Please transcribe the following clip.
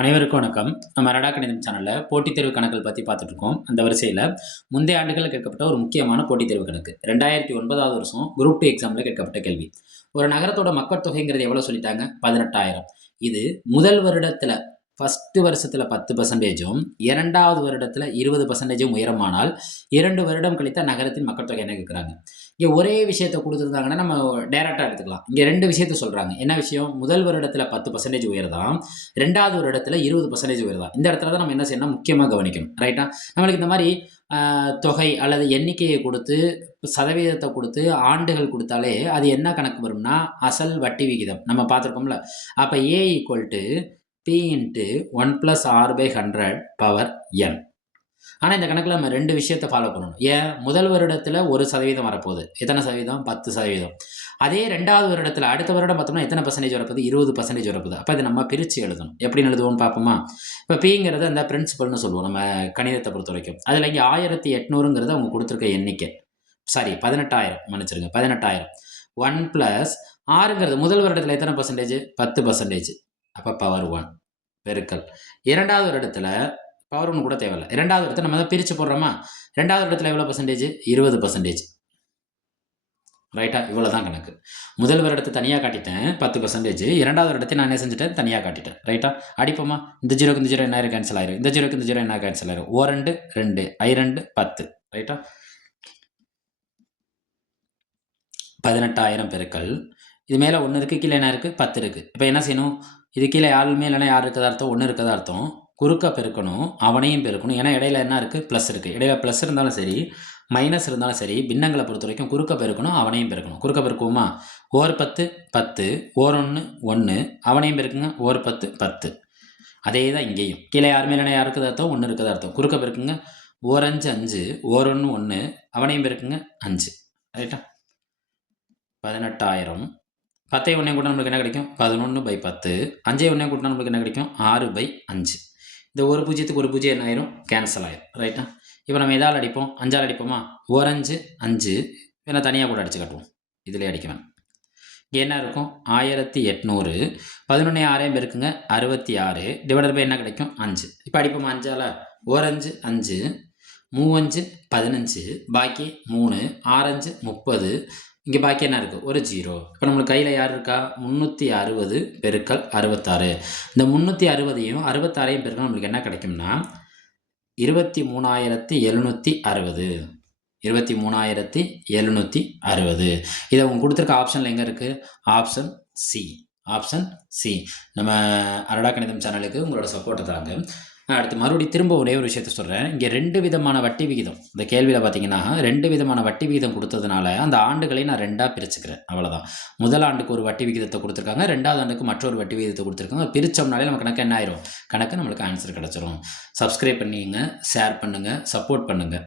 அனைவருக்கும் வணக்கம். நம்ம ரடா கணிதம் சேனலில் போட்டித் தேர்வு கணக்குகள் பற்றி பார்த்துட்டு இருக்கோம். அந்த வரிசையில் முந்தைய ஆண்டுகளில் கேட்கப்பட்ட ஒரு முக்கியமான போட்டித் தேர்வு கணக்கு. ரெண்டாயிரத்தி ஒன்பதாவது வருஷம் குரூப் டூ எக்ஸாமில் கேட்கப்பட்ட கேள்வி. ஒரு நகரத்தோட மக்கள் தொகைங்கிறது எவ்வளோ சொல்லிட்டாங்க? பதினெட்டாயிரம். இது முதல் வருடத்தில் ஃபஸ்ட்டு வருஷத்தில் பத்து பர்சன்டேஜும் இரண்டாவது வருடத்தில் இருபது பர்சன்டேஜும் உயரமானால் இரண்டு வருடம் கழித்த நகரத்தின் மக்கள் தொகை என்ன கேட்குறாங்க இங்கே ஒரே விஷயத்தை கொடுத்துருந்தாங்கன்னா நம்ம டேரெக்டாக எடுத்துக்கலாம். இங்கே ரெண்டு விஷயத்த சொல்கிறாங்க என்ன விஷயம்? முதல் வருடத்தில் பத்து பர்சன்டேஜ் உயர்தான் ரெண்டாவது வருடத்தில் இருபது பர்சன்டேஜ் உயர்தான். இந்த இடத்துல தான் நம்ம என்ன செய்யணும் முக்கியமாக கவனிக்கணும். ரைட்டா நம்மளுக்கு இந்த மாதிரி தொகை அல்லது எண்ணிக்கையை கொடுத்து சதவீதத்தை கொடுத்து ஆண்டுகள் கொடுத்தாலே அது என்ன கணக்கு வரும்னா அசல் வட்டி விகிதம். நம்ம பார்த்துருக்கோம்ல அப்போ A equal to B into one plus R by hundred power N ஆனால் இந்த கணக்கில் நம்ம ரெண்டு விஷயத்தை ஃபாலோ பண்ணணும். ஏன்? முதல் வருடத்தில் ஒரு சதவீதம் வரப்போகுது. எத்தனை சதவீதம்? பத்து சதவீதம். அதே ரெண்டாவது வருடத்தில் அடுத்த வருடம் பார்த்தோம்னா எத்தனை பர்சன்டேஜ் வரப்போகுது? இருபது பர்சன்டேஜ் வரப்போகுது. அப்போ இதை நம்ம பிரித்து எழுதணும். எப்படி எழுதுவோம்னு பார்ப்போமா? இப்போ பிங்கிறது அந்த பிரின்சிபல்னு சொல்லுவோம் நம்ம கணிதத்தை பொறுத்த வரைக்கும். அதில் இங்கே ஆயிரத்தி எட்நூறுங்கிறது அவங்க கொடுத்துருக்க எண்ணிக்கை. சாரி பதினெட்டாயிரம். மன்னிச்சிருங்க பதினெட்டாயிரம். ஒன் ப்ளஸ் ஆறுங்கிறது முதல் வருடத்தில் எத்தனை பர்சன்டேஜ் பத்து பர்சன்டேஜ் அப்போ பவர் ஒன் பெருக்கல். இரண்டாவது வருடத்தில் பவர் ஒன்று கூட தேவையில்லை. இரண்டாவது இடத்துல நம்ம தான் பிரித்து போடுறோமா? ரெண்டாவது இடத்துல எவ்வளோ பர்சன்டேஜ் இருபது பர்சன்டேஜ் ரைட்டா இவ்வளோ தான் கணக்கு. முதல் வருடத்தை தனியாக காட்டிட்டேன் பத்து பர்சன்டேஜ் இரண்டாவது இடத்தை நான் என்ன செஞ்சுட்டேன்? தனியாக காட்டிட்டேன். ரைட்டா அடிப்போமா? இந்த ஜீரோக்கு இந்த ஜீரோ என்ன கேன்சல் ஆயிரும் இந்த ஜீரோக்கு இந்த ஜீரோ என்ன கேன்சல் ஆயிரும் ஓ ரெண்டு ரெண்டு. ஐ ரெண்டு பத்து. ரைட்டா பதினெட்டாயிரம் பெருக்கள் இது மேலே ஒன்று இருக்குது கீழே என்ன இருக்குது பத்து இருக்குது இப்போ என்ன செய்யணும்? இது கீழே யாருமே இல்லைன்னா யார் இருக்கிறதா அர்த்தம் ஒன்று இருக்கிறதா அர்த்தம்? குறுக்க பெருக்கணும் அவனையும் பெருக்கணும். ஏன்னா இடையில என்ன இருக்குது ப்ளஸ் இருக்குது இடையில ப்ளஸ் இருந்தாலும் சரி மைனஸ் இருந்தாலும் சரி பின்னங்களை பொறுத்த வரைக்கும் குறுக்க பெருக்கணும் அவனையும் பெருக்கணும். குறுக்க பெருக்குவோமா? ஓர் பத்து பத்து. ஓர் ஒன்று ஒன்று அவனையும் பெருக்குங்க. ஓர் பத்து பத்து. அதே தான் இங்கேயும். கீழே யாருமே இல்லைன்னா யாருக்கு அர்த்தம் ஒன்று இருக்குதா அர்த்தம் குறுக்க பெருக்குங்க. ஓர் அஞ்சு அஞ்சு. ஓர் ஒன்று ஒன்று அவனையும் பெருக்குங்க. அஞ்சு. ரைட்டா பதினெட்டாயிரம். பத்தை ஒன்றே கூட்டினா நம்மளுக்கு என்ன கிடைக்கும்? பதினொன்று பை பத்து. அஞ்சே ஒன்றே கூட்டினா நம்மளுக்கு என்ன கிடைக்கும்? ஆறு பை அஞ்சு. இந்த ஒரு பூஜ்ஜியத்துக்கு ஒரு பூஜ்ஜியம் என்ன ஆயிரும்? கேன்சல் ஆயிரும். ரைட்டா இப்போ நம்ம எதால் அடிப்போம்? அஞ்சால் அடிப்போமா? ஓரஞ்சு அஞ்சு. வேணால் தனியாக கூட அடித்து காட்டுவோம். இதிலே அடிக்க வேணும். என்ன இருக்கும்? ஆயிரத்தி எட்நூறு. பதினொன்று ஆறையும் இருக்குங்க அறுபத்தி ஆறு. டிவைடட் பை என்ன கிடைக்கும்? அஞ்சு. இப்போ அடிப்போமா அஞ்சால்? ஓரஞ்சு அஞ்சு. மூவஞ்சு பதினஞ்சு. பாக்கி மூணு. ஆரஞ்சு முப்பது. இங்கே பாக்கி என்ன இருக்குது ஒரு ஜீரோ. இப்போ நம்மளுக்கு கையில் யார் இருக்கா? முந்நூற்றி அறுபது பெருக்கல் அறுபத்தாறு. இந்த முந்நூற்றி அறுபதையும் அறுபத்தாறையும் பெருக்கல் நம்மளுக்கு என்ன கிடைக்கும்னா இருபத்தி மூணாயிரத்தி எழுநூற்றி அறுபது. இருபத்தி மூணாயிரத்தி எழுநூற்றி அறுபது. இதை அவங்க கொடுத்துருக்க ஆப்ஷனில் எங்கே இருக்குது ஆப்ஷன் சி ஆப்ஷன் சி நம்ம அரடா கணிதம் சேனலுக்கு உங்களோட சப்போர்ட்டை தராங்க. அடுத்து மறுபடியும் திரும்ப ஒரே ஒரு விஷயத்த சொல்கிறேன் இங்கே ரெண்டு விதமான வட்டி விகிதம். இந்த கேள்வியில் பார்த்தீங்கன்னா ரெண்டு விதமான வட்டி விகிதம் கொடுத்ததுனால அந்த ஆண்டுகளை நான் ரெண்டாக பிரிச்சுக்கிறேன். அவ்வளோதான் முதல் ஆண்டுக்கு ஒரு வட்டி விகிதத்தை கொடுத்துருக்காங்க. ரெண்டாவது ஆண்டுக்கு மற்றொரு வட்டி விகிதத்தை கொடுத்துருக்காங்க. பிரித்தோம்னாலே நம்ம கணக்கு என்ன ஆயிரும்? கணக்கு நம்மளுக்கு ஆன்சர் கிடச்சிரும். சப்ஸ்கிரைப் பண்ணிங்க ஷேர் பண்ணுங்கள் சப்போர்ட் பண்ணுங்கள்